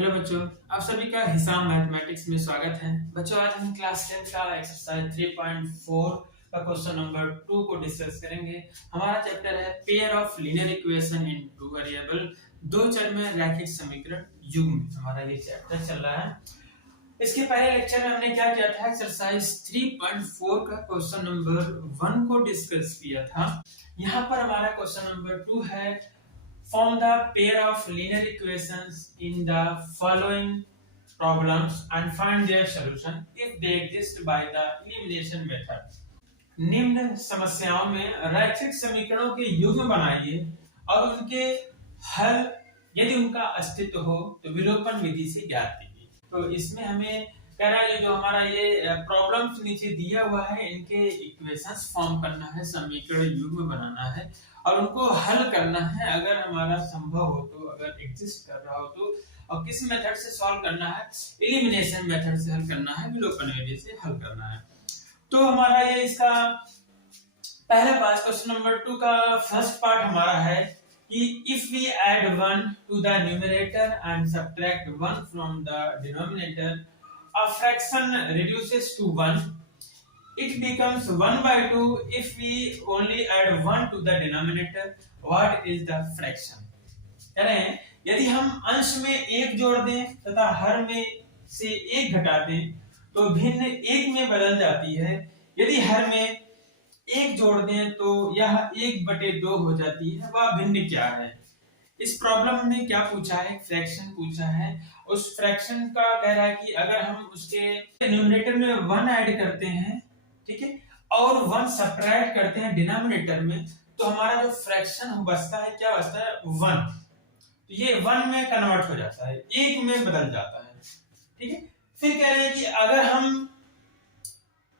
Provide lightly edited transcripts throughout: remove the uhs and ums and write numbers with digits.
Hello बच्चों, आप सभी का हिसाब मैथमेटिक्स में स्वागत है। बच्चों, आज हम क्लास 10 का एक्सरसाइज 3.4 का क्वेश्चन नंबर 2 को डिस्कस करेंगे। हमारा चैप्टर है pair of linear equation in two variable, दो चर में रैखिक समीकरण युग्म। हमारा ये चैप्टर चल रहा है। इसके पहले लेक्चर में हमने क्या किया था, एक्सरसाइज 3.4 का क्वेश्चन नंबर 1 को डिस्कस किया था। यहाँ पर हमारा क्वेश्चन नंबर 2 है, form the pair of linear equations in the following problems and find their solution if they exist by the elimination method। निम्न समस्याओं में रैखिक समीकरणों के युग्म बनाइए और उनके हल यदि उनका अस्तित्व हो तो विलोपन विधि से ज्ञात कीजिए। तो इसमें हमें कह रहा है, जो हमारा ये प्रॉब्लम्स नीचे दिया हुआ है, इनके इक्वेशंस फॉर्म करना है, समीकरण युग्म बनाना है और उनको हल करना है अगर हमारा संभव हो तो, अगर एग्जिस्ट कर रहा हो तो। और किस मेथड से सॉल्व करना है? एलिमिनेशन मेथड से हल करना है, विलोपन विधि से हल करना है। तो हमारा ये इसका पहला पार्ट, क्वेश्चन नंबर 2 का फर्स्ट पार्ट हमारा है कि if we add 1 to the numerator and subtract 1 from the denominator, a fraction reduces to 1. It becomes 1 by 2 if we only add 1 to the denominator. What is the fraction? कह रहे हैं, यदि हम अंश में 1 जोड़ दें तथा हर में से 1 घटा दें तो भिन्न 1 में बदल जाती है। यदि हर में 1 जोड़ दें तो यह 1/2 हो जाती है। वह भिन्न क्या है? इस प्रॉब्लम में क्या पूछा है? फ्रैक्शन पूछा है। उस फ्रैक्शन का कह रहा है कि अगर हम उसके न्यूमरेटर में 1 ऐड करते हैं, ठीक है, और 1 सब्ट्रैक्ट करते हैं डिनोमिनेटर में, तो हमारा जो फ्रैक्शन बचता है, क्या बचता है? 1। तो ये 1 में कन्वर्ट हो जाता है, 1 में बदल जाता है, ठीक है। फिर कह रहे हैं कि अगर हम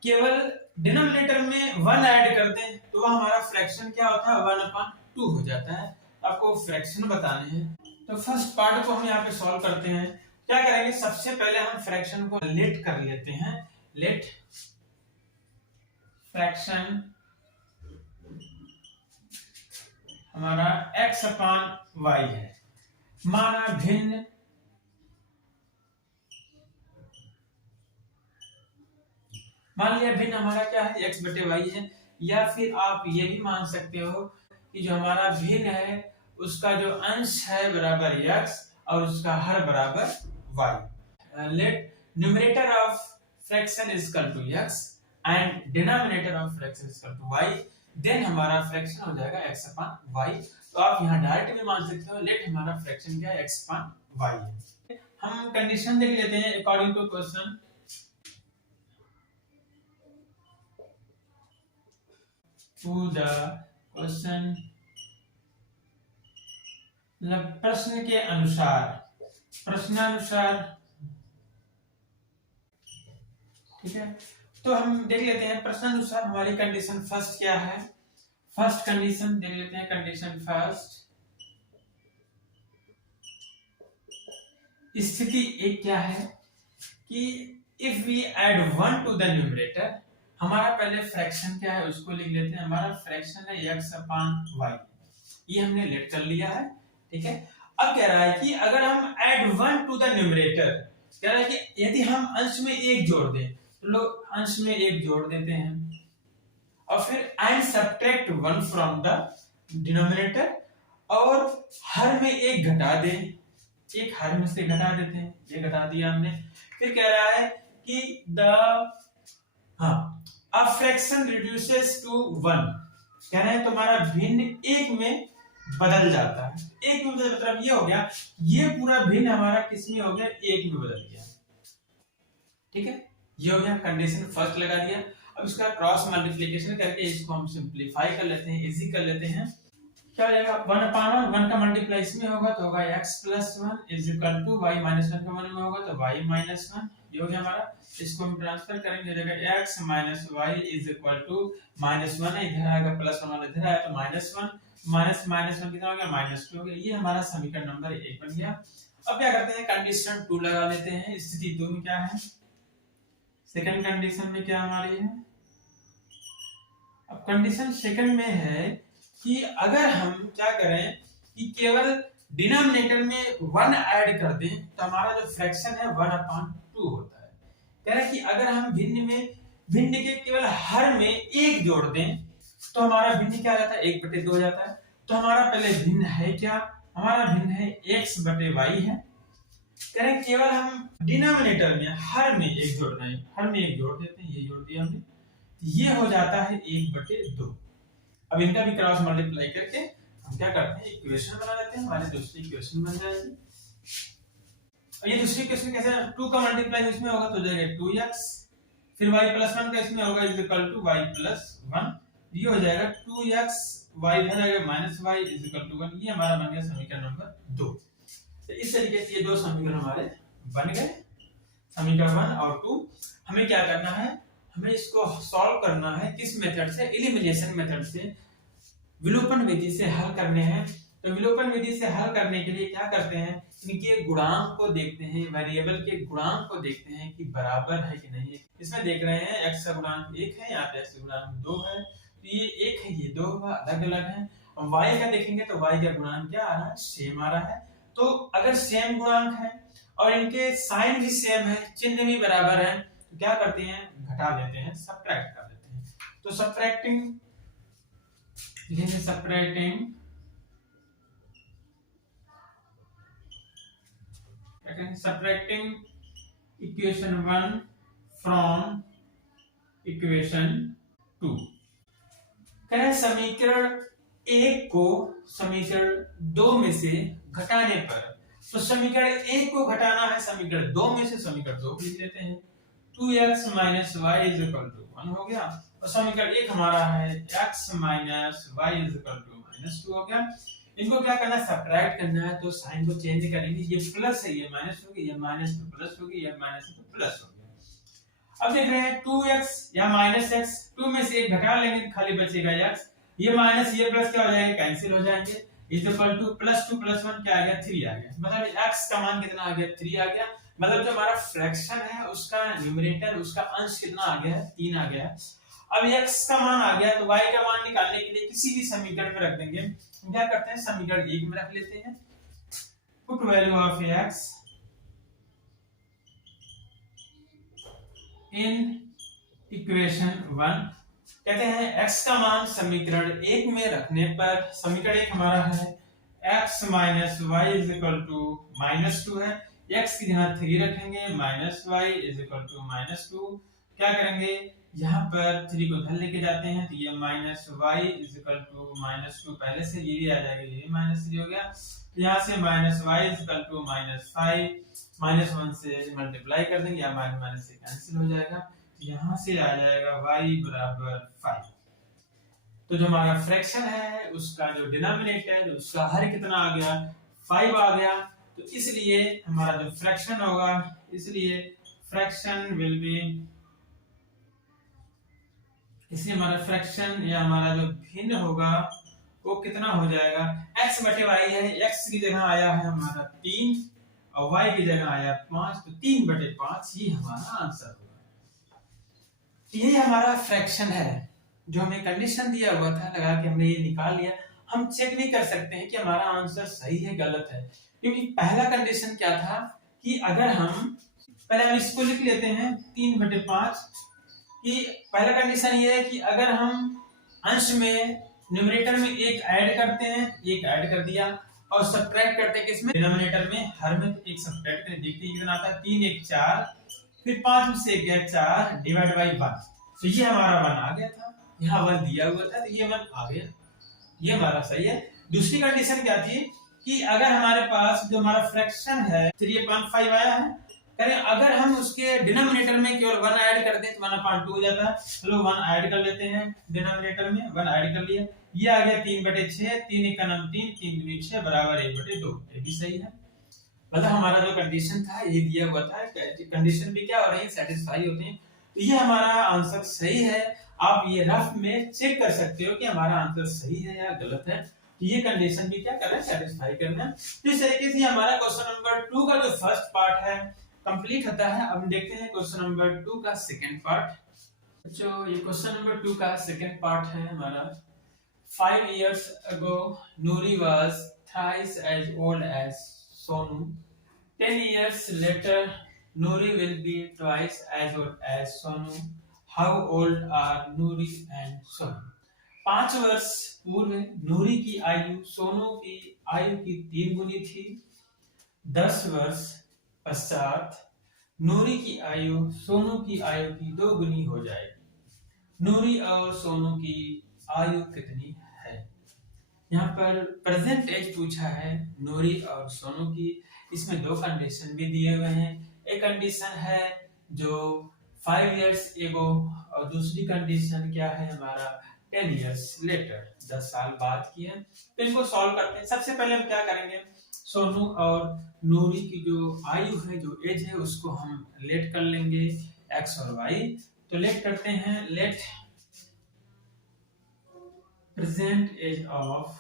केवल डिनोमिनेटर में 1 ऐड करते हैं तो वह हमारा फ्रैक्शन क्या होता है? 1/2 हो जाता है। आपको फ्रैक्शन बताने हैं, तो फर्स्ट पार्ट को हम यहाँ पे सॉल्व करते हैं। क्या करेंगे? सबसे पहले हम फ्रैक्शन को लेट कर लेते हैं। लेट फ्रैक्शन हमारा x/y है, माना भिन्न मान लिया भिन्न हमारा क्या है? x/y है। या फिर आप ये भी मान सकते हो कि जो हमारा भिन्न है उसका जो अंश है बराबर x और उसका हर बराबर y। Let numerator of fraction is equal to x and denominator of fraction is equal to y, then हमारा फ्रैक्शन हो जाएगा x/y। तो आप यहाँ डायरेक्ट भी मान सकते हो, लेट हमारा फ्रैक्शन क्या है? x/y है। हम कंडीशन देख लेते हैं according to question. To the question, प्रश्न के अनुसार, प्रश्नानुसार, ठीक है। तो हम देख लेते हैं प्रश्नानुसार हमारी कंडीशन फर्स्ट क्या है। फर्स्ट कंडीशन देख लेते हैं। कंडीशन फर्स्ट, स्थिति एक क्या है कि if we add 1 to the numerator, हमारा पहले फ्रैक्शन क्या है उसको लिख लेते हैं। हमारा फ्रैक्शन है x/y, ये हमने लेट कर लिया है, ठीक है। अब कह रहा है कि अगर हम ऐड 1 टू द न्यूमरेटर, कह रहा है कि यदि हम अंश में 1 जोड़ दें, तो लोग अंश में 1 जोड़ देते हैं और फिर and subtract 1 from the denominator, और हर में 1 घटा दें, एक हर में से घटा देते हैं, ये घटा दिया हमने। फिर कह रहा है कि a fraction reduces to 1, कह रहे हैं तो हमारा भिन्न 1 में बदल जाता है। 1 में बदल मतलब ये हो गया, ये पूरा भिन्न हमारा किस में हो गया? 1 में बदल गया, ठीक है। ये हो गया, कंडीशन फर्स्ट लगा दिया। अब इसका क्रॉस मल्टीप्लिकेशन करके इसको हम सिंपलीफाई कर लेते हैं, इजी कर लेते हैं। क्या हो जाएगा? 1/1 का मल्टीप्लाई इसमें होगा तो होगा x+1 is equal to y -1 का वन में होगा तो y -1, ये हो गया हमारा। इसको हम ट्रांसफर करेंगे, हो जाएगा x - y is equal to -1 है, इधर आएगा +1 इधर आया तो -1 -1 कितना हो गया? -2 हो गया। ये हमारा समीकरण नंबर 1 बन गया। अब क्या करते हैं? कंडीशन 2 लगा लेते हैं। स्थिति 2 में क्या है? सेकंड कंडीशन में क्या हमारी है? अब कंडीशन सेकंड में है कि अगर हम क्या करें कि केवल डिनोमिनेटर में 1 ऐड कर दें तो हमारा जो फ्रैक्शन है 1/2 होता है। कह रहा है कि अगर हम भिन्न के केवल हर में 1 जोड़ दें तो हमारा भिन्न क्या आ जाता है, 1/2 हो जाता है। तो हमारा पहले भिन्न है क्या, हमारा भिन्न है x/y है। कह रहे हैं केवल हम डिनोमिनेटर में हर में 1 जोड़ना है, हर में 1 जोड़ देते हैं, ये जोड़ दिया हमने, ये हो जाता है 1/2। अब इनका भी क्रॉस मल्टीप्लाई करके हम क्या करते हैं, इक्वेशन बना लेते हैं, हमारी दूसरी इक्वेशन बन जाएगी। और ये दूसरी इक्वेशन कैसे, 2 का मल्टीप्लाई इसमें होगा तो जाएगा 2x, फिर y + 1 का इसमें होगा = y + 1, ये हो जाएगा 2x, y इधर आएगा -y = 1। ये हमारा बन गया समीकरण नंबर 2। तो इस तरीके से ये दो समीकरण हमारे बन गए, समीकरण 1 और 2। हमें क्या करना है, हमें इसको सॉल्व करना है किस मेथड से, एलिमिनेशन मेथड से, विलोपन विधि से हल करने हैं। तो विलोपन विधि से हल करने के लिए क्या करते हैं, इनके गुणांक को देखते हैं, वेरिएबल के गुणांक को देखते हैं कि बराबर है कि नहीं। इसमें देख रहे हैं x का गुणांक 1 है, यहाँ पे x का गुणांक 2 है, तो ये 1 है, ये 2 अलग अलग है। अब y का देखेंगे तो y का गुणांक क्या आ रहा है, सेम आ रहा है। तो अगर सेम गुणांक है और इनके साइन भी सेम है, चिन्ह भी बराबर है, तो क्या करते हैं, घटा देते हैं, सबट्रैक्ट कर देते हैं। तो सबट्रैक्टिंग इक्वेशन 1 फ्रॉम इक्वेशन 2। कह समीकरण 1 को समीकरण 2 में से घटाने पर, तो समीकरण 1 को घटाना है समीकरण 2 में से, समीकरण 2 को लिख लेते हैं, 2x - y = 1 हो गया। और समीकरण 1 हमारा है x - y = -2 हो गया। इनको क्या करना है, सब्ट्रैक्ट करना है, तो साइन को चेंज करेंगे, ये प्लस है, ये माइनस होगी, ये माइनस तो प्लस होगी, ये माइनस तो प्लस हो गया। अब देख रहे हैं 2x या -x, 2 में से 1 घटा लेंगे तो खाली बचेगा x, ये माइनस ये प्लस क्या हो जाएगा, कैंसिल हो जाएंगे, = +2 + 1 क्या आ गया, 3 आ गया। मतलब x का मान कितना आ गया, 3 आ गया। मतलब जो हमारा फ्रैक्शन है उसका न्यूमरेटर, उसका अंश कितना आ गया है, 3 आ गया है। अब x का मान आ गया तो y का मान निकालने के लिए किसी भी समीकरण में रख देंगे। हम क्या करते हैं, समीकरण 1 में रख लेते हैं, put value of x in equation 1। कहते हैं x का मान समीकरण 1 में रखने पर, समीकरण 1 हमारा है x - y = -2 है, x की जगह 3 रखेंगे, -y = -2। क्या करेंगे, यहाँ पर 3 को इधर लेके जाते हैं तो ये -y = -2 पहले से, ये भी आ जाएगा, ये भी -3 हो गया। तो यहाँ से -y = -5, -1 से मल्टीप्लाई कर देंगे, या माइनस से कैंसिल हो जाएगा, यहाँ से आ जाएगा y = 5। तो जो हमारा फ्रैक्शन है उसका जो डिनोमिनेटर है, उसका हर कितना आ गया, 5 आ गया। तो इसलिए हमारा जो फ्रैक्शन होगा, इसलिए फ्रैक्शन विल बी, इसलिए हमारा फ्रैक्शन या हमारा जो भिन्न होगा वो कितना हो जाएगा, x/y है, x की जगह आया है हमारा 3 और y की जगह आया 5, तो 3/5 ये हमारा आंसर होगा। ये हमारा फ्रैक्शन है जो हमें कंडीशन दिया हुआ था, लगा के हमने ये निकाल लिया। हम चेक भी कर सकते हैं कि हमारा आंसर सही है गलत है, क्योंकि पहला कंडीशन क्या था कि अगर हम, पहले हम इसको लिख लेते हैं 3/5, कि पहला कंडीशन ये है कि अगर हम अंश में न्यूमरेटर में 1 ऐड करते हैं, 1 ऐड कर दिया, और सब्ट्रैक्ट करते हैं किसमें, डिनोमिनेटर में, हर में 1 सब्ट्रैक्ट करें, देखते हैं कितना आता है, 3 1 4, फिर 5 में से 1 गया 4 / 1। तो ये हमारा 1 आ गया था, यहाँ 1 दिया हुआ था तो ये 1 आ गया, ये हमारा सही है। दूसरी कंडीशन क्या थी कि अगर हमारे पास जो हमारा फ्रैक्शन है 3/5 आया है, करें अगर हम उसके डिनोमिनेटर में केवल 1 ऐड कर दें तो 1/2 हो जाता है। चलो 1 ऐड कर लेते हैं, डिनोमिनेटर में 1 ऐड कर लिया, ये आ गया 3/6, 3 1 9 3, 3 2 6 बराबर 1/2, ये भी सही है। मतलब हमारा जो कंडीशन था ये दिया हुआ था, कंडीशन भी क्या हो रही है, सेटिस्फाई होते हैं। तो ये हमारा आंसर सही है। आप ये रफ में चेक कर सकते हो कि हमारा आंसर सही है या गलत है। तो ये कंडीशन भी क्या कर रहा है, सेटिस्फाई करना है। तो इस तरीके से हमारा क्वेश्चन नंबर 2 का जो फर्स्ट पार्ट है कंप्लीट होता है। अब देखते हैं क्वेश्चन नंबर 2 का सेकंड पार्ट। जो ये क्वेश्चन नंबर 2 का सेकंड पार्ट है हमारा, 5 years ago Nuri was thrice as old as Sonu. 10 years later, Nuri will be twice as old as Sonu. How old are Nuri and Sonu? 5 वर्ष पूर्व नूरी की आयु सोनू की आयु की 3 गुनी थी। 10 वर्ष पश्चात नूरी की आयु सोनू की आयु की 2 गुनी हो जाएगी। नूरी और सोनू की आयु कितनी है? यहाँ पर प्रेजेंट एज पूछा है नूरी और सोनू की। इसमें 2 कंडीशन भी दिए हुए हैं। एक कंडीशन है जो 5 years ago और दूसरी कंडीशन क्या है हमारा 10 years later, 10 साल बाद की है। तो इनको सॉल्व करते हैं। सबसे पहले हम क्या करेंगे, सोनू और नूरी की जो आयु है, जो एज है, उसको हम लेट कर लेंगे x और y। तो लेट करते हैं, late present age of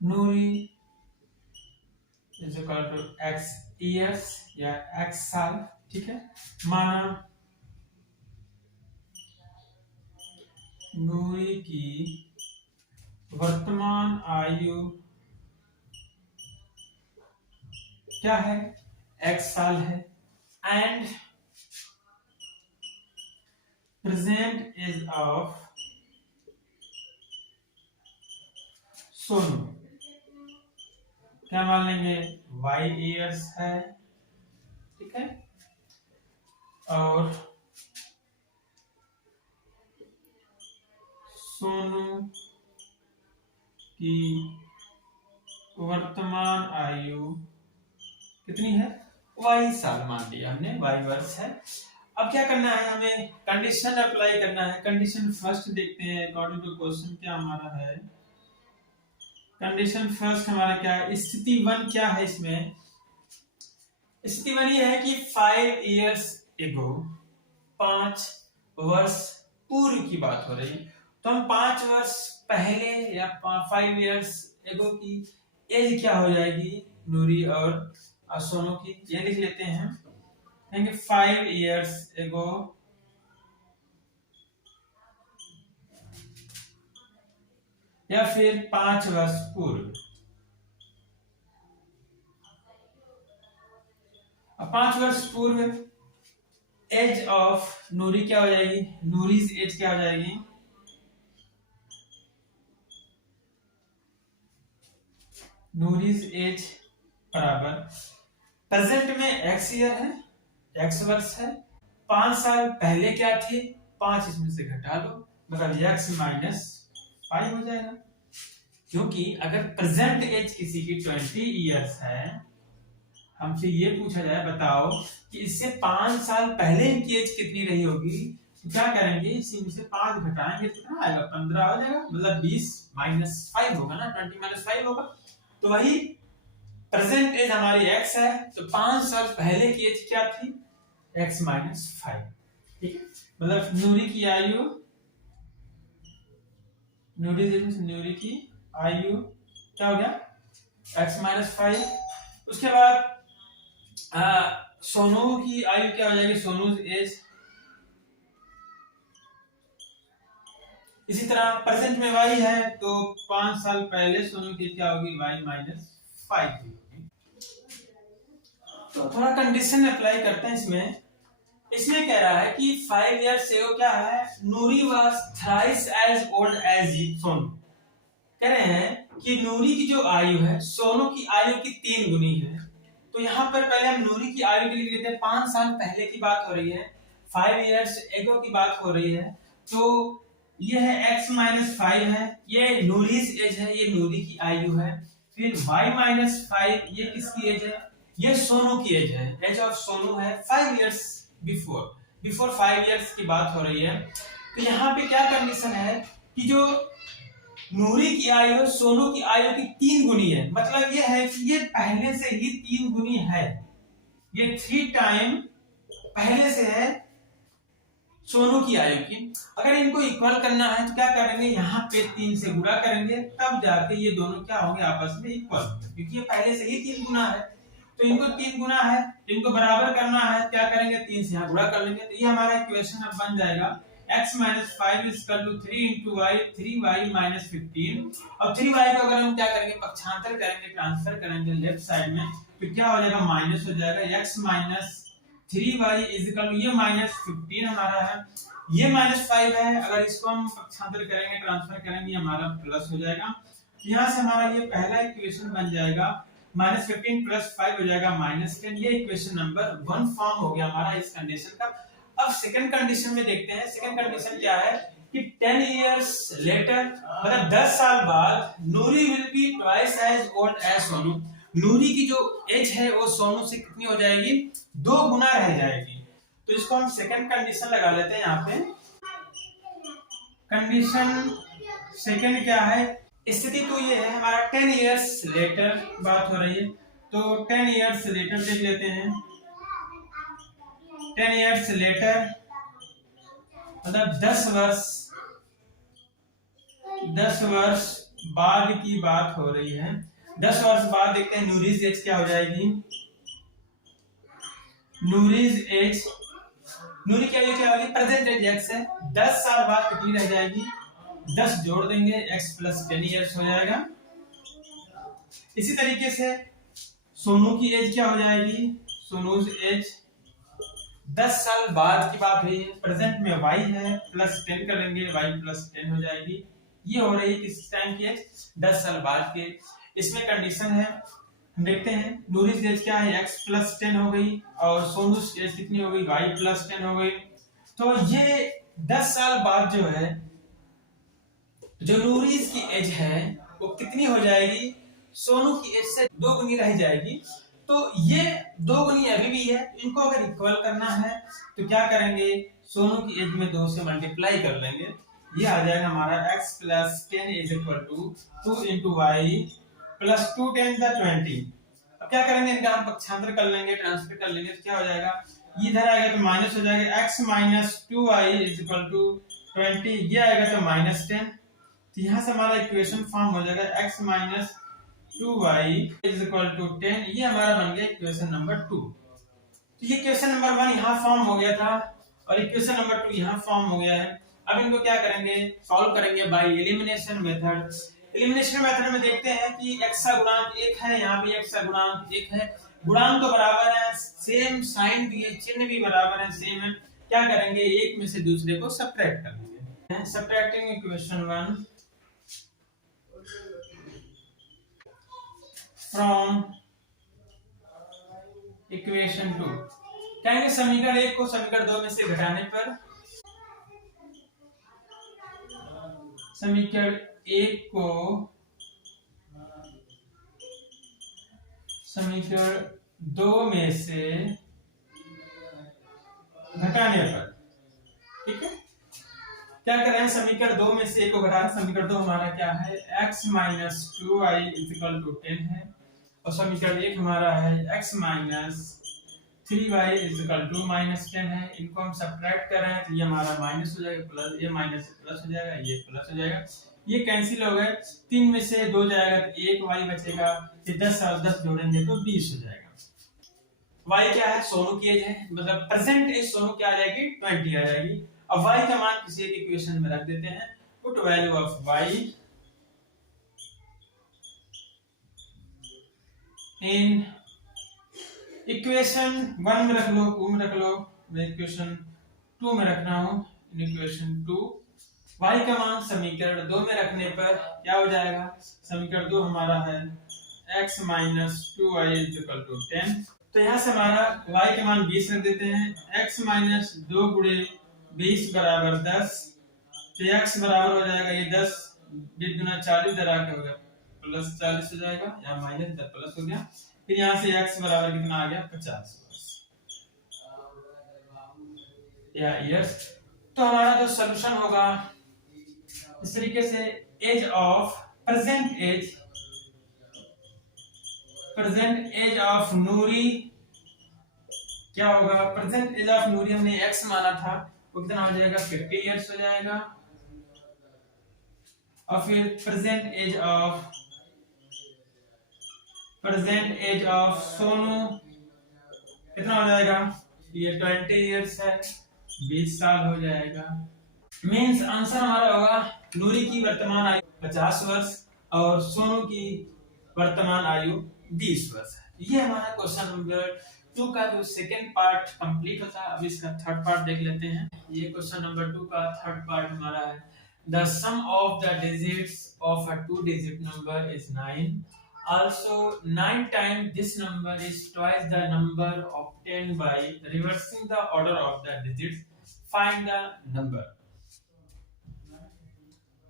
Nuri is equal to x years या x साल, ठीक है। माना नूरी की वर्तमान आयु क्या है, x साल है, and present age of Sonu क्या मान लेंगे, y years है, ठीक है। और सोनू की वर्तमान आयु कितनी है, y साल मान लिया हमने, y वर्ष है। अब क्या करना है, हमें कंडीशन अप्लाई करना है। कंडीशन फर्स्ट देखते हैं अकॉर्डिंग टू क्वेश्चन क्या हमारा है। कंडीशन फर्स्ट हमारा क्या है, स्थिति 1 क्या है इसमें, स्थिति 1 ये है कि 5 years ago, 5 वर्ष पूर्व की बात हो रही। तो हम 5 वर्ष पहले या 5 years ago की एज क्या हो जाएगी नूरी और सोनू की, ये लिख लेते हैं। 5 years ago या फिर 5 वर्ष पूर्व। अब 5 वर्ष पूर्व एज ऑफ नूरी क्या हो जाएगी, नूरीज एज क्या हो जाएगी, नूरीज एज बराबर प्रेजेंट में x ईयर है, x वर्ष है, 5 साल पहले क्या थी, 5 इसमें से घटा लो, मतलब x माइनस 5 हो जाएगा। क्योंकि अगर प्रेजेंट एज किसी की 20 इयर्स है, हमसे ये पूछा जाए बताओ कि इससे 5 साल पहले इनकी एज कितनी रही होगी, तो क्या करेंगे, इसी में से 5 घटाएंगे तो कितना आएगा, 15 हो जाएगा, मतलब 20 माइनस 5 होगा ना, 20 माइनस 5 होगा। तो वही प्रेजेंट एज हमारी x है, तो 5 साल पहले की एज क्या थी, x माइनस 5, ठीक है। मतलब नूरी की आयु, नूरी की आयु क्या हो गया, x माइनस 5। उसके बाद सोनू की आयु क्या हो जाएगी, सोनू एज। इसी तरह प्रेजेंट में y है, तो 5 साल पहले सोनू की क्या होगी, y माइनस 5 होगी। तो थोड़ा कंडीशन अप्लाई करते हैं इसमें। इसमें कह रहा है कि 5 years ago क्या है, नूरी was thrice as old as Sonu. कह रहे हैं कि नूरी की जो आयु है सोनू की आयु की 3 गुनी है। तो यहाँ पर पहले हम नूरी की आयु के लिए लेते हैं, 5 साल पहले की बात हो रही है, 5 years ago की बात हो रही है। तो ये है x माइनस 5 है, ये नूरीज एज है, ये नूरी की आयु है। फिर y माइनस 5, ये किसकी एज है, ये सोनू की एज है, एज ऑफ सोनू है 5 years बिफोर 5 years की बात हो रही है। तो यहाँ पे क्या कंडीशन है कि जो नूरी की आयु सोनू की आयु की 3 गुनी है, मतलब ये है कि ये पहले से ही 3 गुनी है, ये 3 टाइम पहले से है सोनू की आयु की। अगर इनको इक्वल करना है तो क्या करेंगे, यहाँ पे 3 से गुणा करेंगे, तब जाके ये दोनों क्या होंगे, आपस में इक्वल, क्योंकि ये पहले से ही 3 गुना है। तो इनको 3 गुना है, तो इनको बराबर करना है, क्या करेंगे, 3 से यहाँ गुणा कर लेंगे। तो ये हमारा इक्वेशन अब बन जाएगा x minus 5 is equal to 3 into y, 3y minus 15। अब 3y को अगर हम क्या करेंगे, पक्षांतर करेंगे, ट्रांसफर करेंगे लेफ्ट साइड में, तो क्या हो जाएगा, माइनस हो जाएगा। x minus 3y is equal to, ये माइनस 15 हमारा है, ये माइनस 5 है, अगर इसको हम पक्षांतर करेंगे, ट्रांसफर करेंगे, हमारा प्लस हो जाएगा। यहाँ से हमारा ये पहला इक्वेशन बन जाएगा, माइनस 15 प्लस 5 हो जाएगा माइनस 10। ये इक्वेशन नंबर 1 फॉर्म हो गया हमारा इस कंडीशन का। अब सेकंड कंडीशन में देखते हैं। सेकंड कंडीशन क्या है कि 10 इयर्स लेटर, मतलब 10 साल बाद, Noori will be twice as old as Sonu. Noori की जो एज है वो सोनू से कितनी हो जाएगी, 2 गुना रह जाएगी। तो इसको हम सेकंड कंडीशन लगा लेते हैं यहाँ पे। कंडीशन सेकंड क्या है, स्थिति तो ये है हमारा 10 इयर्स लेटर बात हो रही है, तो 10 इयर्स लेटर देख लेते हैं। 10 इयर्स लेटर मतलब 10 वर्ष बाद की बात हो रही है। 10 वर्ष बाद देखते हैं नूरीज एज क्या हो जाएगी। नूरीज एज, नूरी क्या होगी, प्रेजेंट एज x है, 10 साल बाद कितनी रह जाएगी, 10 जोड़ देंगे, x प्लस 10 इयर्स हो जाएगा। इसी तरीके से सोनू की एज क्या हो जाएगी, सोनूज एज 10 साल बाद की बात हुई है, प्रेजेंट में y है, प्लस 10 करेंगे, y प्लस 10 हो जाएगी। ये हो रही है किस टाइम की एज, 10 साल बाद के। इसमें कंडीशन है, हम देखते हैं नूरीज एज क्या है, x प्लस 10 हो गई, और सोनूज एज कितनी हो गई, y प्लस 10 हो गई। तो ये 10 साल बाद जो है, जो नूरीज की एज है वो कितनी हो जाएगी, सोनू की एज से 2 गुनी रह जाएगी। तो ये 2 गुनी अभी भी है, इनको अगर इक्वल करना है तो क्या करेंगे, सोनू की एज में 2 से मल्टीप्लाई कर लेंगे, ये आ जाएगा हमारा x plus 10 is equal to 2 into y plus 2 10 द 20। अब क्या करेंगे, इनका हम पक्षांतर कर लेंगे, ट्रांसफर कर लेंगे, तो क्या हो जाएगा, ये इधर आएगा तो माइनस हो जाएगा, x minus 2y is equal to 20, ये आएगा तो माइनस 10। तो यहाँ से हमारा इक्वेशन फॉर्म हो जाएगा x minus 2y is equal to 10, ये हमारा बन गया इक्वेशन नंबर 2। तो ये इक्वेशन नंबर 1 यहाँ फॉर्म हो गया था और इक्वेशन नंबर 2 यहाँ फॉर्म हो गया है। अब इनको क्या करेंगे, सॉल्व करेंगे by elimination method. Elimination method में देखते हैं कि x का गुणांक 1 है, यहाँ भी x का गुणांक 1 है, गुणांक तो बराबर है, सेम साइन दिए, चिन्ह भी बराबर है, सेम है। क्या करेंगे, एक में से दूसरे को सब्ट्रैक्ट कर लेंगे। सब्ट्रैक्टिंग इक्वेशन 1 फ्रॉम इक्वेशन 2, कहेंगे समीकरण 1 को समीकरण 2 में से घटाने पर, समीकरण 1 को समीकरण 2 में से घटाने पर, ठीक है। क्या कर रहे हैं, समीकरण 2 में से 1 को घटाना, समीकरण 2 हमारा क्या है, x minus 2y is equal to 10 है, और समीकरण 1 हमारा है x minus 3y is equal to minus 10 है। इनको हम सब्ट्रैक्ट कर रहे हैं तो ये हमारा माइनस हो जाएगा, प्लस, ये माइनस प्लस हो जाएगा, ये प्लस हो जाएगा, ये कैंसिल हो गए, 3 में से 2 जाएगा तो 1 y बचेगा, फिर 10 और 10 जोड़ेंगे तो 20 हो जाएगा। y क्या है, सोनू की एज है, मतलब प्रेजेंट एज सोनू क्या आ जाएगी, 20 आ जाएगी। अब y का मान किसी एक इक्वेशन में रख देते हैं, put value of y in equation 1 में रख लो, 2 में रख लो, मैं इक्वेशन 2 में रख रहा हूं। इन इक्वेशन 2 y का मान समीकरण 2 में रखने पर क्या हो जाएगा, समीकरण 2 हमारा है x minus 2y is equal to 10। तो यहाँ से हमारा y का मान 20 रख देते हैं, x माइनस 2 गुणे 20 बराबर 10, तो x बराबर हो जाएगा, ये 10 20 गुना 40 दरा के हो गया प्लस 40 हो जाएगा, यहाँ माइनस 10 प्लस हो गया, फिर यहाँ से x बराबर कितना आ गया, 50 या इयर्स। तो हमारा जो सॉल्यूशन होगा इस तरीके से, age of present age of Noori क्या होगा, प्रेजेंट एज ऑफ नूरी हमने x माना था, वो कितना हो जाएगा, 50 इयर्स हो जाएगा, और फिर प्रेजेंट एज ऑफ सोनू कितना हो जाएगा, ये 20 इयर्स है, 20 साल हो जाएगा। मीन्स आंसर हमारा होगा नूरी की वर्तमान आयु 50 वर्ष और सोनू की वर्तमान आयु 20 वर्ष है। ये हमारा क्वेश्चन नंबर 2 का जो सेकंड पार्ट कंप्लीट होता है। अब इसका थर्ड पार्ट देख लेते हैं। ये क्वेश्चन नंबर 2 का थर्ड पार्ट हमारा है the sum of the digits of a two digit number is 9. Also 9 times this number is twice the number obtained by reversing the order of the digits. Find the number.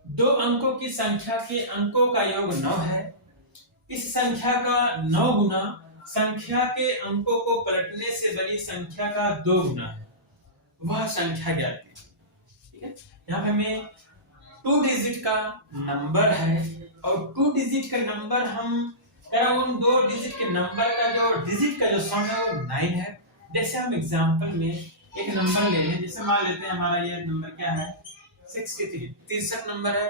दो अंकों की संख्या के अंकों का योग 9 है। इस संख्या का 9 गुना संख्या के अंकों को पलटने से बनी संख्या का 2 गुना है, वह संख्या ज्ञात कीजिए। ठीक है, यहाँ पे हमें 2 डिजिट का नंबर है और 2 डिजिट का नंबर हम उन 2 डिजिट के नंबर का जो सम है वो 9 है। जैसे हम एग्जांपल में एक नंबर ले लें, जैसे मान लेते हैं हमारा ये नंबर क्या है 63 नंबर है,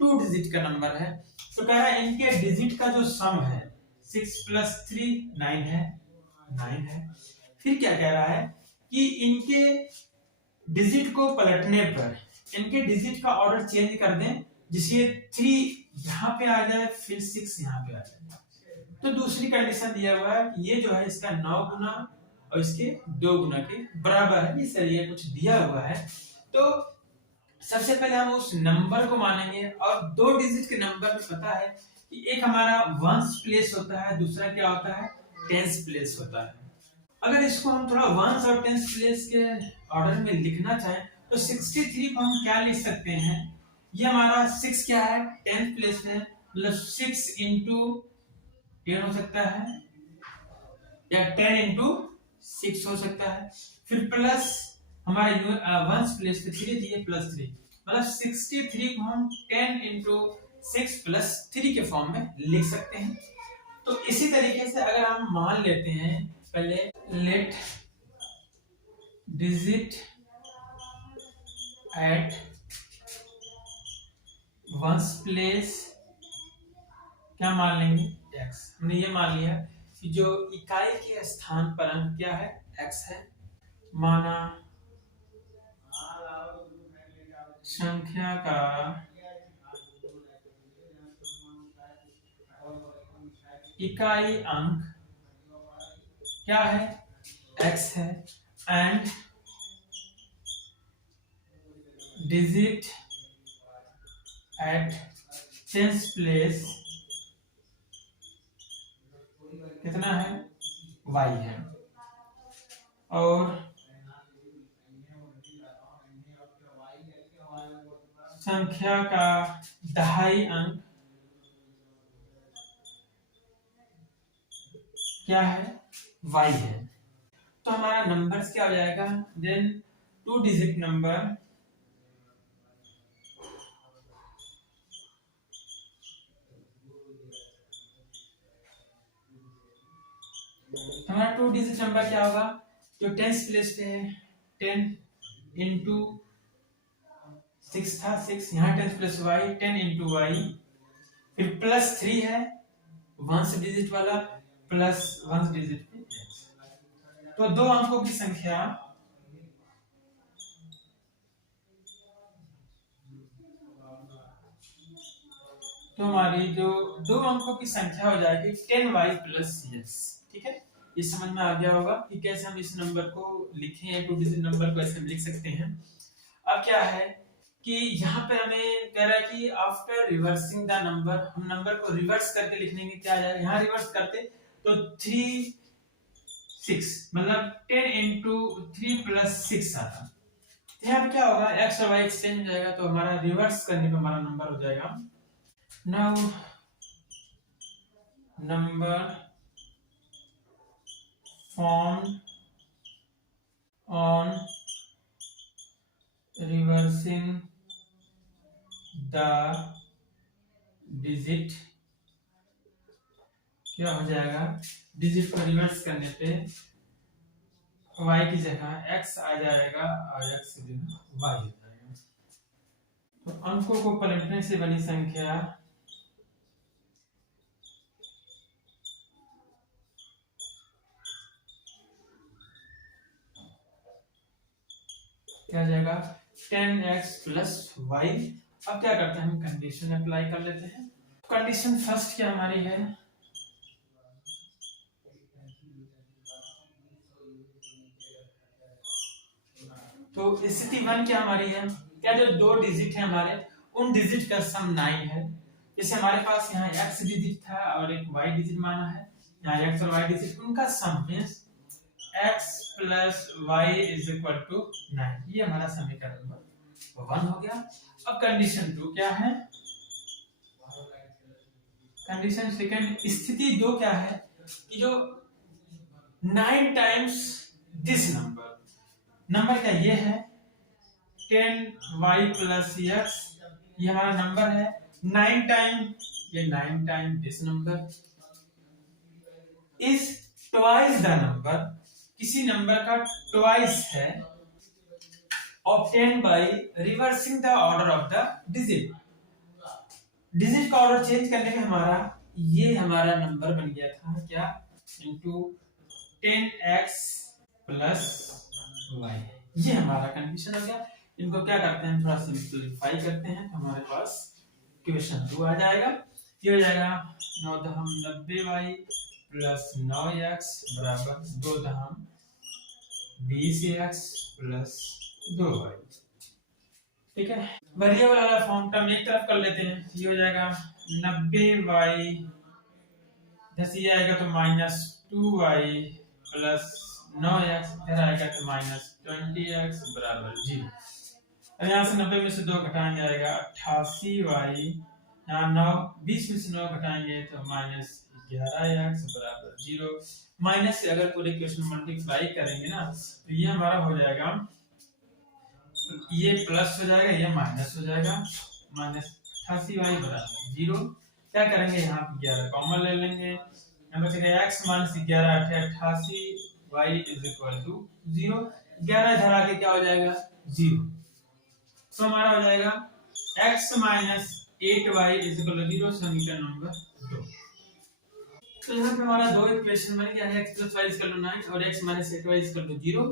2 डिजिट का नंबर है। तो कह रहा है इनके डिजिट का जो सम है 6 + 3 9 है। फिर क्या कह रहा है कि इनके डिजिट को पलटने पर इनके डिजिट का ऑर्डर चेंज कर दें, जिससे 3 यहाँ पे आ जाए फिर 6 यहाँ पे आ जाए। तो दूसरी कंडीशन दिया हुआ है कि ये जो है इसका 9 गुना और इसके 2 गुना के बराबर है। इस तरह कुछ दिया हुआ है। तो सबसे पहले हम उस नंबर को मानेंगे और 2 डिजिट के नंबर में पता है कि एक हमारा वंस प्लेस होता है, दूसरा क्या होता है टेंस प्लेस होता है। अगर इसको हम थोड़ा वंस और टेंस प्लेस के ऑर्डर में लिखना चाहें तो 63 को हम क्या लिख सकते हैं, ये हमारा 6 क्या है 10th प्लेस में, मतलब 6 × 10 हो सकता है या 10 × 6 हो सकता है। फिर प्लस हमारे वंस प्लेस पे 3 थी, +3, मतलब 63 को हम 10 × 6 + 3 के फॉर्म में लिख सकते हैं। तो इसी तरीके से अगर हम मान लेते हैं पहले let digit at ones place क्या मान लेंगे x। हमने ये मान लिया कि जो इकाई के स्थान पर अंक क्या है x है। माना संख्या का इकाई अंक क्या है x है and digit at tens place कितना है y है। और संख्या का दहाई अंक क्या है y है। तो हमारा नंबर्स क्या हो जाएगा देन 2 डिजिट नंबर हमारा 2 डिजिट नंबर क्या होगा जो 10th प्लेस पे है 10 × 6 था 6, यहाँ 10 + y 10 × y, फिर +3 है वंस डिजिट वाला प्लस वंस डिजिट पे x। तो 2 अंकों की संख्या तो हमारी जो 2 अंकों की संख्या हो जाएगी 10y + x। ठीक है, ये समझ में आ गया होगा कि कैसे हम इस नंबर को लिखें, 2 डिजिट नंबर को ऐसे लिख सकते हैं। अब क्या है कि यहाँ पे हमें कह रहा है कि आफ्टर रिवर्सिंग द नंबर, हम नंबर को रिवर्स करके लिखने में क्या आ जाएगा, यहाँ रिवर्स करते तो 3 6 मतलब 10 × 3 + 6 आता। यहाँ पे क्या होगा x और y एक्सचेंज हो जाएगा, तो हमारा रिवर्स करने पे हमारा नंबर हो जाएगा now number formed on reversing the digit क्या हो जाएगा, डिजिट को रिवर्स करने पे y की जगह x आ जाएगा और x की जगह y हो जाएगा। तो अंकों को पलटने से बनी संख्या क्या हो जाएगा 10x प्लस वाई। अब क्या करते हैं, हम कंडीशन अप्लाई कर लेते हैं। कंडीशन फर्स्ट क्या हमारी है, तो स्थिति 1 क्या हमारी है, क्या जो दो डिजिट है हमारे उन डिजिट का सम 9 है। जैसे हमारे पास यहाँ x डिजिट था और एक y डिजिट माना है, यहाँ x और y डिजिट उनका सम है x plus y is equal to 9। ये हमारा समीकरण नंबर 1 हो गया। अब कंडीशन 2 क्या है, कंडीशन सेकंड स्थिति 2 क्या है कि जो 9 टाइम्स दिस नंबर क्या ये है 10y प्लस x, ये हमारा नंबर है 9 टाइम, ये 9 time this number is twice the number, किसी नंबर का ट्वाइस है obtained by reversing the order of the digit। Digit का ऑर्डर चेंज करने में हमारा नंबर बन गया था क्या, इंटू 10x प्लस y। ये हमारा कंडीशन हो गया। इनको क्या करते हैं, थोड़ा सिंपलीफाई करते हैं तो हमारे पास इक्वेशन 2 आ जाएगा। ये हो जाएगा 9 दहम 90y प्लस 9x बराबर 2 दहम 20x प्लस 2y। ठीक है, वेरिएबल वाला फॉर्म टर्म एक तरफ कर लेते हैं। ये हो जाएगा 90y, जैसे ये आएगा तो माइनस 2y प्लस 9x, इधर आएगा तो माइनस 20x बराबर 0। अब यहाँ से 90 में से 2 घटाएंगे आएगा 88y, यहाँ 9 20 में से 9 घटाएंगे तो माइनस 11x बराबर 0। माइनस से अगर पूरे इक्वेशन मल्टीप्लाई करेंगे ना तो ये हमारा हो जाएगा, ये प्लस हो जाएगा ये माइनस हो जाएगा, माइनस 88y बराबर 0। क्या करेंगे, यहाँ पे 11 कॉमन ले लेंगे, यहाँ बचेगा x minus 11 88y is equal to 0। 11 इधर आके क्या हो जाएगा 0, तो हमारा हो जाएगा x minus 8y is equal to 0, समीकरण नंबर 2। तो यहाँ पे हमारा दो इक्वेशन बन गया है, x plus y is equal to 9 और x minus 8y is equal to 0।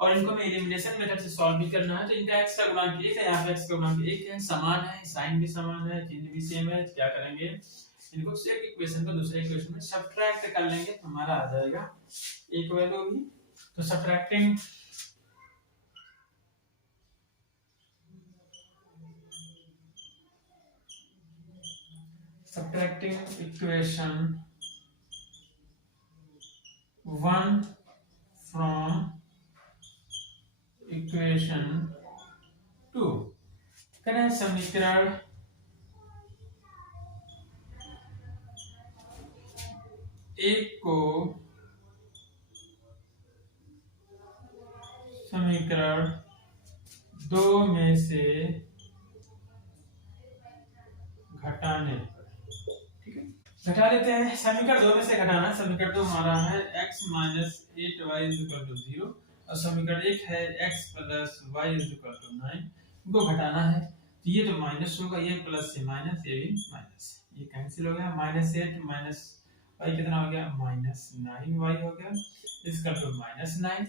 और इनको हमें एलिमिनेशन मेथड से सॉल्व भी करना है। तो इनका x का गुणांक 1 है, यहाँ पे x का गुणांक 1 है, समान है, साइन भी समान है, चिन्ह भी सेम है। क्या करेंगे, इनको से एक इक्वेशन को दूसरे इक्वेशन में सब्ट्रैक्ट कर लेंगे तो हमारा आ जाएगा एक वैल्यू भी। तो सब्ट्रैक्टिंग इक्वेशन 1 फ्रॉम इक्वेशन 2 करें, समीकरण 1 को समीकरण 2 में से घटाने पर, ठीक है घटा लेते हैं। समीकरण 2 में से घटाना, समीकरण 2 हमारा है x minus 8y is equal to 0 और समीकरण 1 है x plus y is equal to 9। इनको घटाना है तो ये तो माइनस होगा, ये प्लस से माइनस, ये भी माइनस, ये कैंसिल हो गया। माइनस 8 माइनस y कितना हो गया, माइनस 9y हो गया इज इक्वल टू माइनस 9।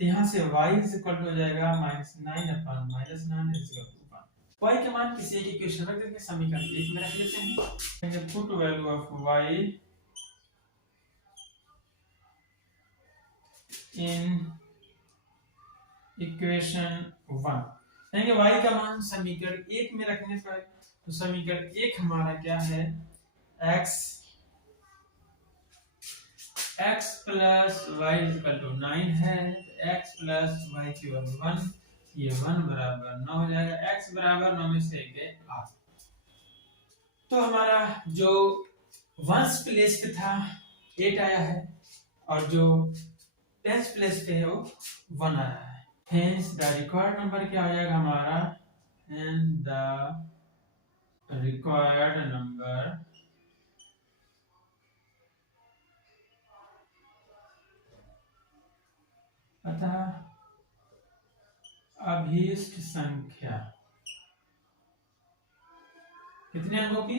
तो यहाँ से y इज इक्वल टू हो जाएगा minus 9 upon minus 9 is equal to 1। y के मान किसी एक इक्वेशन रख देंगे, समीकरण 1 में रख लेते हैं। Put value of y in equation 1, यानी y का मान समीकरण 1 में रखने पर, तो समीकरण 1 हमारा क्या है, x plus y is equal to 9 है, x प्लस y की वैल्यू 1, ये 1 बराबर 9 हो जाएगा। x बराबर 9 में से 1 गए 8। तो हमारा जो वंस प्लेस पे था 8 आया है और जो टेंस प्लेस पे है वो 1 आया है। हेंस द रिक्वायर्ड नंबर क्या हो जाएगा हमारा, एंड द रिक्वायर्ड नंबर अतः अभीष्ट संख्या कितने अंकों की,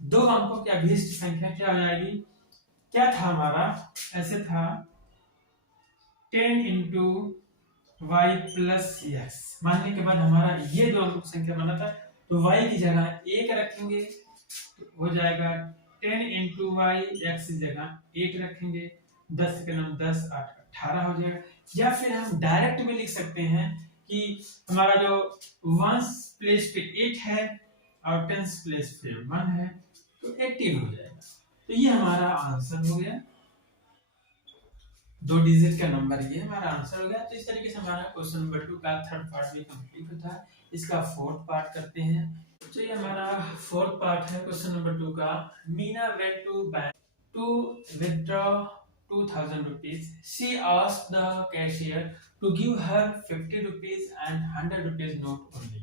2 अंकों की अभीष्ट संख्या क्या हो जाएगी, क्या था हमारा, ऐसे था 10 इंटू y प्लस x मानने के बाद हमारा ये दो अंकों की संख्या बना था, तो y की जगह 1 रखेंगे तो हो जाएगा 10 into y, x की जगह 8 रखेंगे, 10 के नाम 10, 8 18 हो जाएगा। या फिर हम डायरेक्ट भी लिख सकते हैं कि हमारा जो वंस प्लेस पे 8 है और टेंस प्लेस पे 1 है तो 18 हो जाएगा। तो ये हमारा आंसर हो गया, 2 डिजिट का नंबर ये हमारा आंसर हो गया। तो इस तरीके से हमारा क्वेश्चन नंबर 2 का थर्ड पार्ट भी कंप्लीट होता है। इसका फोर्थ पार्ट करते हैं। तो ये हमारा फोर्थ पार्ट है क्वेश्चन नंबर 2 का। Meena went to bank to withdraw 2000 rupees. She asked the cashier to give her 50 rupees and 100 rupees note only.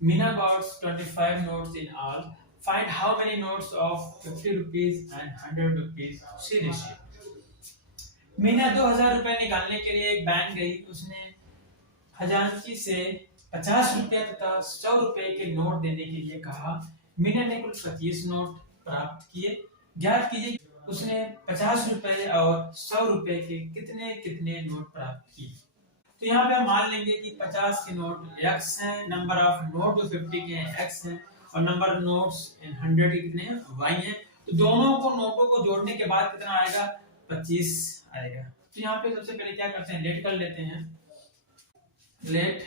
Meena got 25 notes in all. Find how many notes of 50 rupees and 100 rupees she received. Meena 2000 रुपए निकालने के लिए एक bank गई। उसने खजांची से 50 रुपए तथा 100 रुपए के नोट देने के लिए कहा। मीना ने कुल 25 नोट प्राप्त किए। ज्ञात कीजिए उसने 50 रुपए और 100 रुपए के कितने कितने नोट प्राप्त किए। तो यहाँ पे हम मान लेंगे कि 50 के नोट x हैं, नंबर ऑफ नोट जो 50 के हैं x हैं और नंबर ऑफ नोट्स 100 के कितने हैं y हैं। तो दोनों को नोटों को जोड़ने के बाद कितना आएगा 25 आएगा। तो यहाँ पे सबसे पहले क्या करते हैं, लेट कर लेते हैं। Let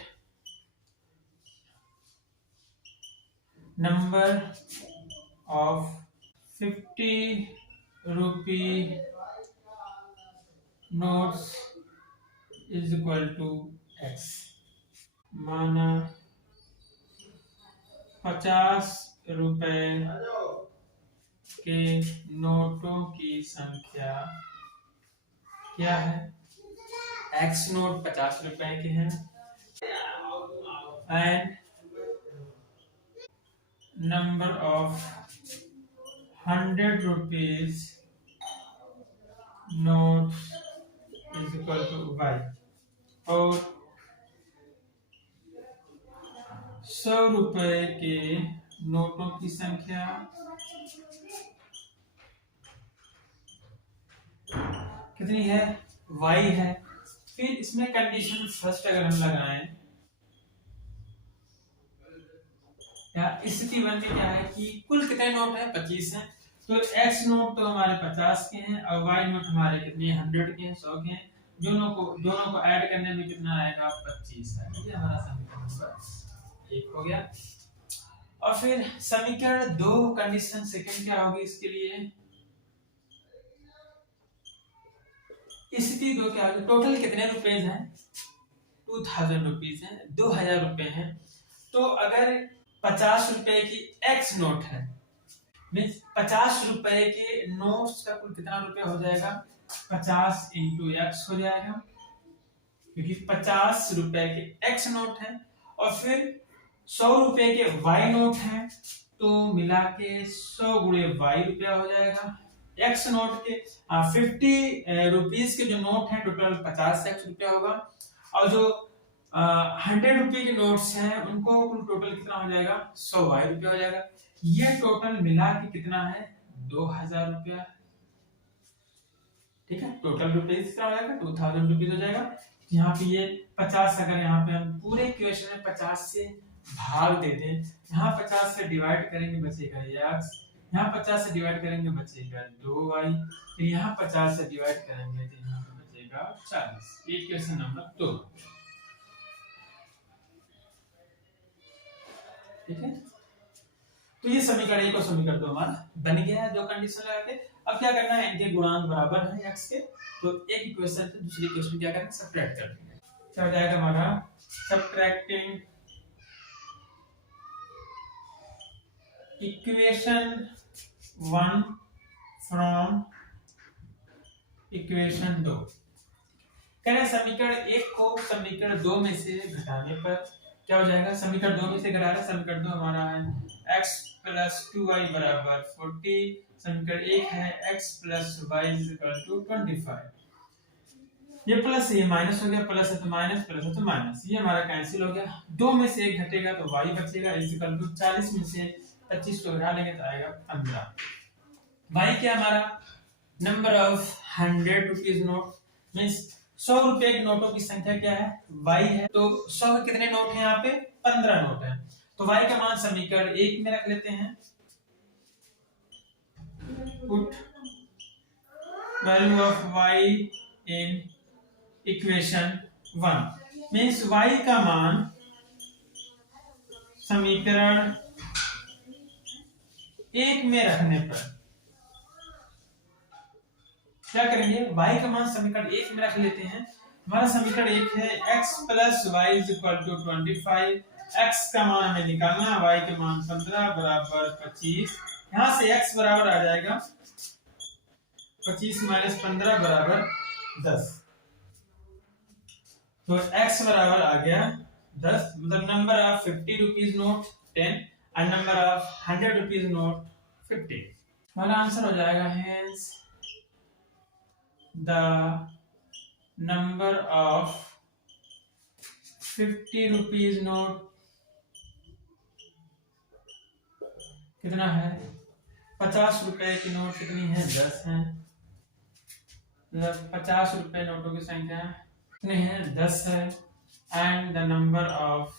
number of 50 rupee notes is equal to x। माना 50 रुपए के नोटों की संख्या क्या है, x नोट 50 रुपए के हैं and number of 100 rupees note is equal to y। और 100 रुपए के नोटों की संख्या कितनी है y है। फिर इसमें कंडीशन फर्स्ट अगर हम लगाएं, या स्थिति 1 में क्या है कि कुल कितने नोट है 25 हैं। तो x नोट तो हमारे 50 के हैं और y नोट हमारे कितने 100 के हैं 100 के हैं। दोनों को ऐड करने में कितना आएगा 25 आएगा। ये हमारा समीकरण नंबर 1 हो गया। और फिर समीकरण 2 कंडीशन सेकंड क्या होगी इसके लिए, स्थिति 2 क्या होगी, टोटल कितने रुपीस हैं 2000 रुपीस हैं, 2000 रुपए हैं। तो अगर 50 रुपए की x नोट है, मीन्स 50 रुपए के नोट्स का कुल कितना रुपए हो जाएगा 50 इंटू x हो जाएगा, क्योंकि 50 रुपए के x नोट है। और फिर 100 रुपए के y नोट है, तो मिला के 100 गुणे y रुपया हो जाएगा। x नोट के 50 रुपीस के जो नोट हैं टोटल 50x रुपया होगा। और जो 100 रुपए के नोट्स हैं उनको कुल टोटल कितना हो जाएगा 100 y रुपया हो जाएगा। ये टोटल मिला के कितना है 2000 रुपया। ठीक है, टोटल रुपीस कितना हो जाएगा 2000 रुपीस हो जाएगा। यहाँ पे ये 50 अगर यहाँ पे हम पूरे इक्वेशन में 50 से भाग दे दें, यहाँ 50 से डिवाइड करेंगे बचेगा x, यहाँ 50 से डिवाइड करेंगे बचेगा 2y, फिर यहाँ 50 से डिवाइड करेंगे तो यहाँ पे बचेगा 40। Equation number 2। ठीक है, तो ये समीकरण 1 और समीकरण 2 हमारा बन गया है। 2 कंडीशन लगा के अब क्या करना है, इनके गुणांक बराबर है x के, तो एक इक्वेशन से दूसरी इक्वेशन क्या करेंगे सब्ट्रैक्ट कर देंगे। क्या हो जाएगा हमारा सब्ट्रैक्टिंग इक्वेशन 1 फ्रॉम इक्वेशन 2। कह रहे समीकरण 1 को समीकरण 2 में से घटाने पर क्या हो जाएगा, समीकरण 2 में से घटा रहे, समीकरण 2 हमारा है x प्लस 2y बराबर 40, समीकरण 1 है x plus y is equal to 25। ये प्लस ये माइनस हो गया, प्लस है तो माइनस, प्लस है तो माइनस, ये हमारा कैंसिल हो गया। 2 में से 1 घटेगा तो y बचेगा इज इक्वल टू 40 में से 25 को घटा लेंगे तो आएगा 15। y क्या हमारा number of 100 rupees note, means 100 रुपए के नोटों की संख्या क्या है? y है। तो 100 के कितने नोट हैं यहाँ पे? 15 नोट हैं। तो y का मान समीकरण 1 में रख लेते हैं। Put value of y in equation 1 means y का मान समीकरण 1 में रखने पर क्या करेंगे? y का मान समीकरण 1 में रख लेते हैं। हमारा समीकरण 1 है x plus y is equal to 25। x का मान हमें निकालना है, y के मान 15 बराबर 25। यहां से x बराबर आ जाएगा 25 माइनस 15 बराबर 10। तो x बराबर आ गया 10, मतलब number of 50 rupees note 10 and number of 100 rupees note 50। हमारा आंसर हो जाएगा hence the number of 50 rupees note कितना है? 50 रुपए की नोट कितनी है? 10 है। मतलब 50 रुपए नोटों की संख्या कितने हैं? 10 है। And the number of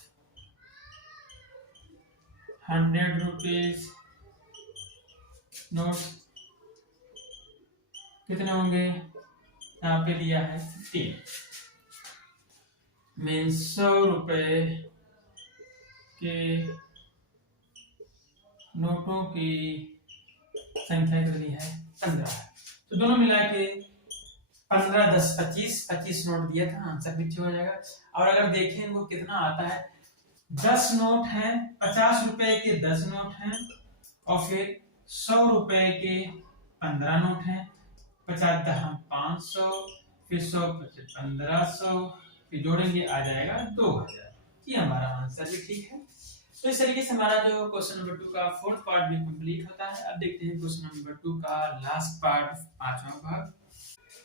100 rupees note कितने होंगे? यहाँ पे दिया है 15। मीन्स 100 रुपए के नोटों की संख्या कितनी है? 15 है। तो दोनों मिला के 15 10 25 नोट दिया था, आंसर भी ठीक हो जाएगा। और अगर देखें वो कितना आता है, 10 नोट हैं, 50 रुपए के 10 नोट हैं और फिर 100 रुपए के 15 नोट हैं। 50 दहम 500, फिर 100 1500, फिर जोड़ेंगे आ जाएगा 2000। ये हमारा आंसर भी ठीक है। तो इस तरीके से हमारा जो क्वेश्चन नंबर 2 का फोर्थ पार्ट भी कंप्लीट होता है। अब देखते हैं क्वेश्चन नंबर 2 का लास्ट पार्ट, 5वां भाग।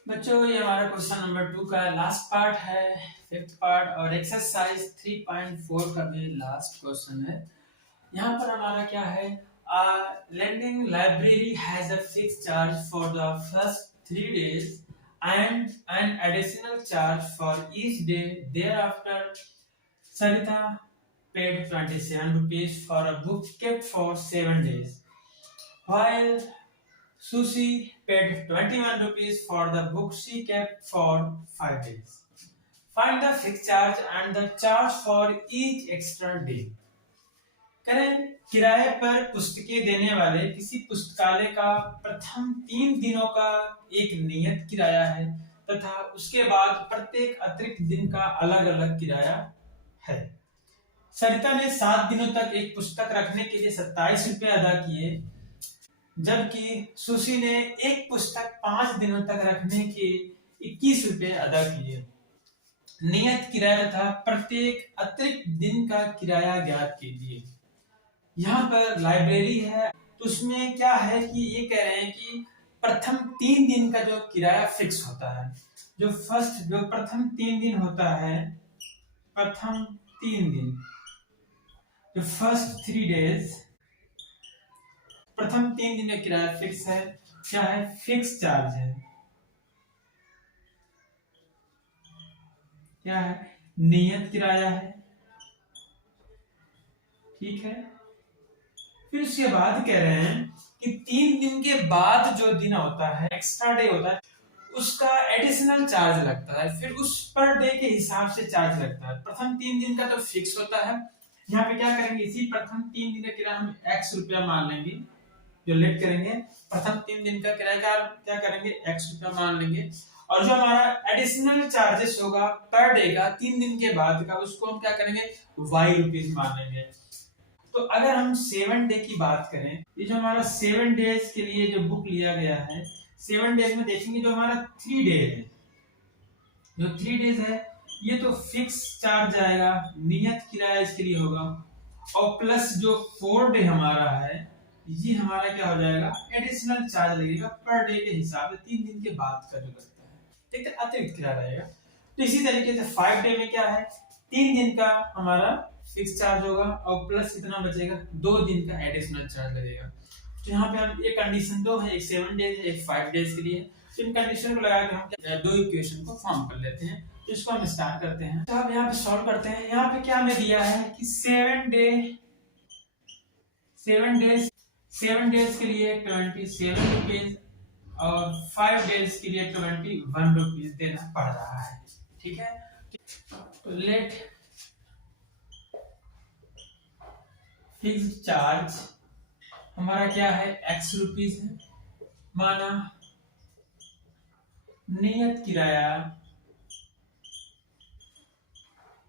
बच्चों ये हमारा क्वेश्चन नंबर 2 का लास्ट पार्ट है, 5th पार्ट, और एक्सरसाइज 3.4 का भी लास्ट क्वेश्चन है। यहाँ पर हमारा क्या है? Lending library has a fixed charge for the first 3 days and an additional charge for each day thereafter. Sarita paid 27 rupees for a book kept for 7 days, while Susie paid 21 rupees for the book she kept for 5 days. Find the fixed charge and the charge for each extra day. करें किराए पर पुस्तकें देने वाले किसी पुस्तकालय का प्रथम 3 दिनों का एक नियत किराया है तथा उसके बाद प्रत्येक अतिरिक्त दिन का अलग अलग किराया है। सरिता ने 7 दिनों तक एक पुस्तक रखने के लिए 27 रुपए अदा किए, जबकि सुशी ने एक पुस्तक 5 दिनों तक रखने के 21 रुपए अदा किए। नियत किराया तथा प्रत्येक अतिरिक्त दिन का किराया ज्ञात कीजिए। यहाँ पर लाइब्रेरी है, तो उसमें क्या है कि ये कह रहे हैं कि प्रथम 3 दिन का जो किराया फिक्स होता है, जो प्रथम 3 दिन होता है, प्रथम 3 दिन, जो फर्स्ट 3 डेज, प्रथम 3 दिन का किराया फिक्स है। क्या है? फिक्स चार्ज है। क्या है? नियत किराया है। ठीक है। फिर उसके बाद कह रहे हैं कि 3 दिन के बाद जो दिन होता है, एक्स्ट्रा डे होता है, उसका एडिशनल चार्ज लगता है। फिर उस पर डे के हिसाब से चार्ज लगता है। प्रथम 3 दिन का तो फिक्स होता है। यहाँ पे क्या करेंगे? इसी प्रथम 3 दिन का किराया हम x रुपया मान लेंगे, जो लेट करेंगे। प्रथम 3 दिन का किराया का क्या करेंगे? x रुपया मान लेंगे। और जो हमारा एडिशनल चार्जेस होगा पर डे का 3 दिन के बाद का, उसको हम क्या करेंगे? y रुपीज मान लेंगे। तो अगर हम 7 डे की बात करें, ये जो हमारा 7 डेज के लिए जो बुक लिया गया है, 7 डेज में देखेंगे जो हमारा 3 डे है, जो 3 डेज है, ये तो फिक्स चार्ज आएगा, नियत किराया इसके लिए होगा, और प्लस जो 4 डे हमारा है, ये हमारा क्या हो जाएगा? एडिशनल चार्ज लगेगा पर डे के हिसाब से, 3 दिन के बाद का जो लगता है, ठीक है, अतिरिक्त किराया रहेगा। तो इसी तरीके से 5 डे में क्या है? 3 दिन का हमारा फिक्स चार्ज होगा और प्लस कितना बचेगा? 2 दिन का एडिशनल चार्ज लगेगा। तो यहाँ पे हम एक कंडीशन 2 है, एक 7 डेज है, एक 5 डेज के लिए। इन कंडीशन को लगा के हम दो इक्वेशन को फॉर्म कर लेते हैं। तो इसको हम स्टार्ट करते हैं। तो अब यहाँ पे सॉल्व करते हैं। यहाँ पे क्या हमें दिया है कि 7 डेज के लिए 27 रुपीज और 5 डेज के लिए 21 रुपीज देना पड़ रहा है। ठीक है, तो लेट फिक्स्ड चार्ज हमारा क्या है, x रुपीज है, माना नियत किराया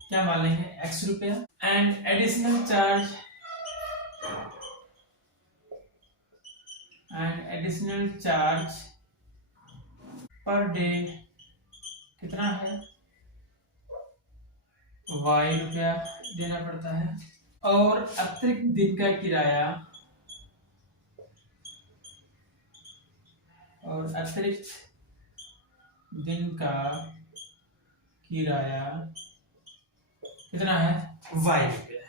क्या मान लेंगे, x रुपया, and additional charge per day कितना है, y रुपया देना पड़ता है, और अतिरिक्त दिन का किराया कितना है, y रुपया।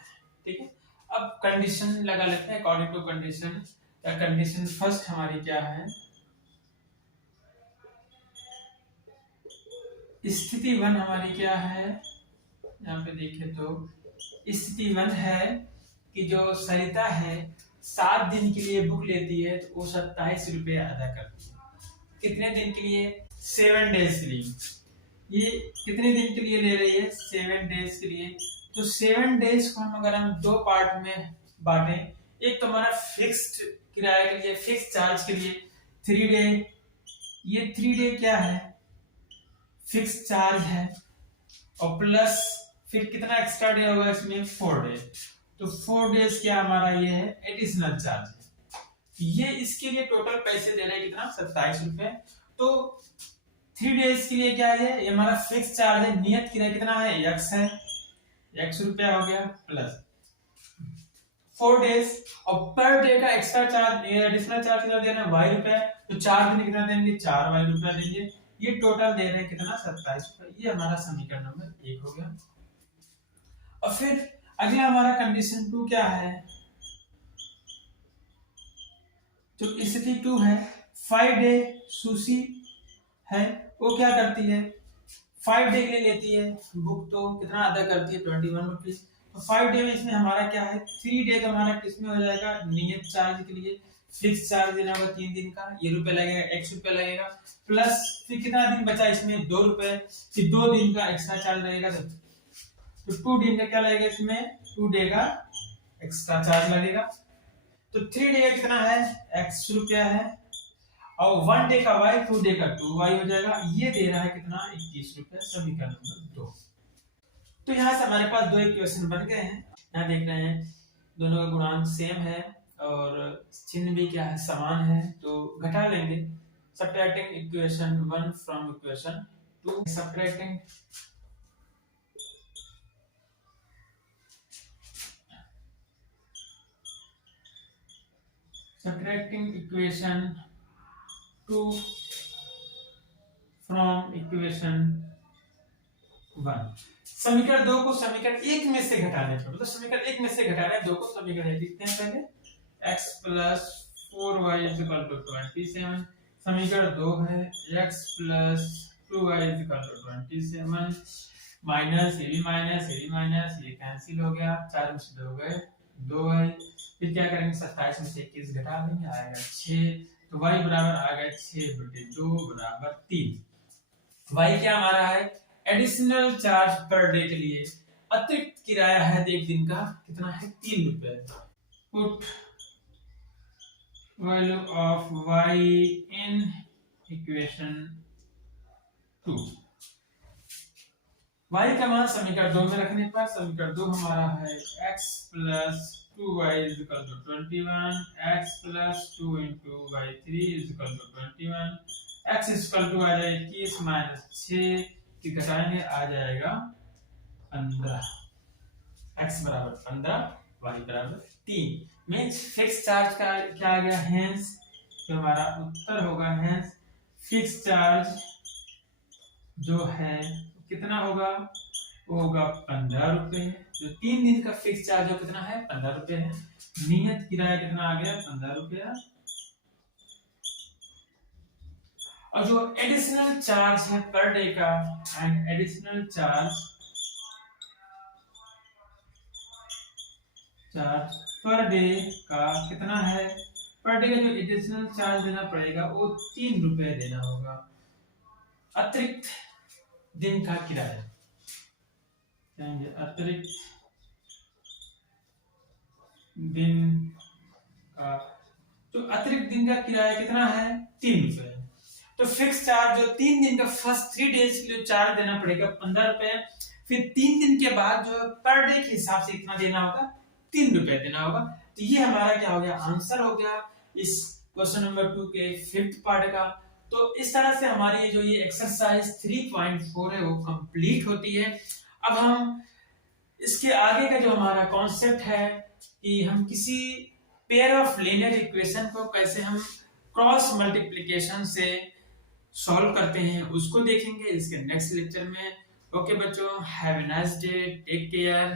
ठीक है, अब कंडीशन लगा लेते हैं according to condition. Condition first हमारी क्या है, स्थिति 1 हमारी क्या है, यहाँ पे देखें तो स्थिति 1 है कि जो सरिता है 7 दिन के लिए बुक लेती है तो वो 27 रुपये अदा करती है। कितने दिन के लिए, 7 डेज के लिए। ये कितने दिन के लिए ले रही है, 7 डेज के लिए। तो 7 डेज को हम अगर हम दो पार्ट में बांटे, एक तो हमारा फिक्स्ड किराए के लिए, फिक्स चार्ज के लिए 3 डे, ये 3 डे क्या है, फिक्स चार्ज है, और प्लस फिर कितना एक्स्ट्रा डे होगा इसमें, 4 डे। तो 4 डेज क्या हमारा ये है, एडिशनल चार्ज है। ये इसके लिए टोटल पैसे दे रहे हैं कितना, 27 रुपए। तो 3 डेज के लिए क्या है, ये हमारा फिक्स चार्ज है, नियत किराया कितना है, x है, x रुपया हो गया, प्लस 4 डेज, और पर डे का एक्स्ट्रा चार्ज, एडिशनल चार्ज कितना दे रहे हैं, y रुपया। तो 4 दिन कितना देंगे, 4 y रुपया देंगे। ये टोटल दे रहे हैं कितना, 27 रुपया। ये हमारा समीकरण नंबर 1 हो गया। और फिर अगला हमारा कंडीशन 2 क्या है, तो स्थिति 2 है, 5 डे सुशी है, वो क्या करती है, 5 डे के लिए लेती है बुक, तो कितना अदा करती है, 21 रुपीज। तो 5 डे में इसमें हमारा क्या है, 3 डे का हमारा किसमें हो जाएगा, नियत चार्ज के लिए फिक्स चार्ज देना होगा 3 दिन का, ये रुपए लगेगा, x रुपया लगेगा, प्लस फिर कितना दिन बचा इसमें, 2 रुपए, फिर 2 दिन का एक्स्ट्रा चार्ज लगेगा। तो 2 दिन का क्या लगेगा इसमें, 2 डे का एक्स्ट्रा चार्ज लगेगा। तो 3 डे का कितना है, x रुपया है, और 1 डे का y, 2 डे का 2y हो जाएगा। ये दे रहा है कितना, 21 रुपया, समीकरण नंबर 2। तो यहाँ से हमारे पास दो इक्वेशन बन गए हैं। यहाँ देख रहे हैं दोनों का गुणांक सेम है और चिन्ह भी क्या है, समान है, तो घटा लेंगे। Subtracting equation 1 from equation 2, subtracting equation 2 from equation 1। समीकरण 2 को समीकरण 1 में से घटाने पर, मतलब समीकरण 1 में से घटाना है 2 को, समीकरण 1 लिखते हैं पहले, x plus 4y equal to 27। समीकरण 2 है x plus 2y equal to 27, minus ये भी माइनस, ये भी माइनस, ये कैंसिल हो गया, 4 में से 2 गए, 2y। फिर क्या करेंगे, 27 में से 21 घटा देंगे, आएगा 6। तो y बराबर आ गया 6/2 बराबर 3। y क्या हमारा है, एडिशनल चार्ज पर डे के लिए अतिरिक्त किराया है एक दिन का, कितना है, 3 रुपए। Put value of y in equation 2। y का मान समीकरण 2 में रखने पर, समीकरण 2 हमारा है x plus 2y is equal to 21, x plus 2 into y3 is equal to 21, x is equal to आ जाएगा 21 माइनस 6 की घटाएंगे, आ जाएगा 15, x बराबर 15, y बराबर 3। मीन्स फिक्स चार्ज का क्या आ गया, हेंस, तो हमारा उत्तर होगा हेंस फिक्स चार्ज जो है कितना होगा, वो होगा 15 रुपए। जो 3 दिन का फिक्स चार्ज जो कितना है, 15 रुपए है। नियत किराया कितना आ गया, 15 रुपया। और जो एडिशनल चार्ज है पर डे का, and additional charge per day का कितना है, पर डे का जो एडिशनल चार्ज देना पड़ेगा वो 3 रुपए देना होगा, अतिरिक्त दिन का किराया। अतिरिक्त दिन का, तो अतिरिक्त दिन का किराया कितना है, 3 रुपए। तो फिक्स चार्ज जो 3 दिन का फर्स्ट 3 डेज के लिए चार्ज देना पड़ेगा 15 रुपए, फिर 3 दिन के बाद जो पर डे के हिसाब से कितना देना होगा, 3 रुपए देना होगा। तो ये हमारा क्या हो गया, आंसर हो गया इस क्वेश्चन नंबर 2 के 5th पार्ट का। तो इस तरह से हमारी जो ये एक्सरसाइज 3.4 है वो कंप्लीट होती है। अब हम इसके आगे का जो हमारा कॉन्सेप्ट है कि हम किसी पेयर ऑफ लीनियर इक्वेशन को कैसे हम क्रॉस मल्टीप्लिकेशन से सॉल्व करते हैं उसको देखेंगे इसके नेक्स्ट लेक्चर में। ओके बच्चों, have a nice day, take care.